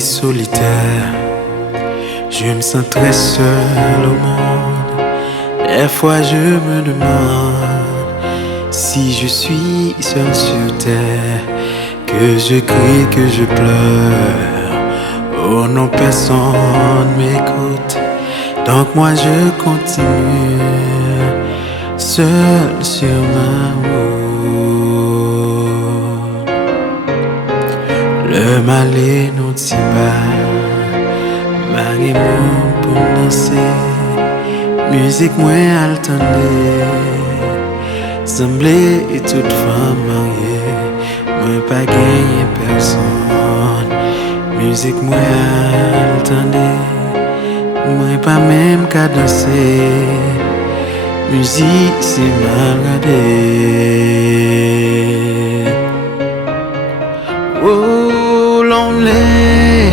solitaire. Je me sens très seul au monde. Des fois je me demande si je suis seul sur terre, que je crie, que je pleure. Oh non, personne m'écoute. Donc moi je continue seul sur ma route. Le mal est non si bas, marie moun pour danser. Musique moins alternée, semblé et toute femme mariée. Moi pas gagné personne. Musique moins alternée, moi pas même qu'à danser. Musique c'est mal regardé. Oh lonely.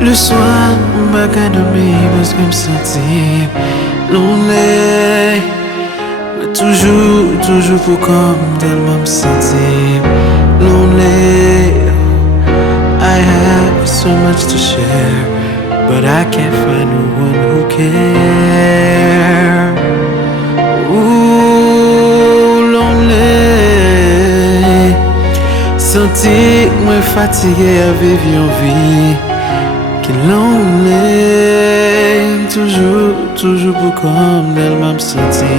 Le soir, m'a dormir parce que me sentis lonely. Mais toujours pour comme tellement me sentir lonely. I have so much to share, but I can't find no one who cares. Ooh, lonely. Sentir moi fatigué à vivre en vie. Qui lonely. Toujours pour comme elle m'a senti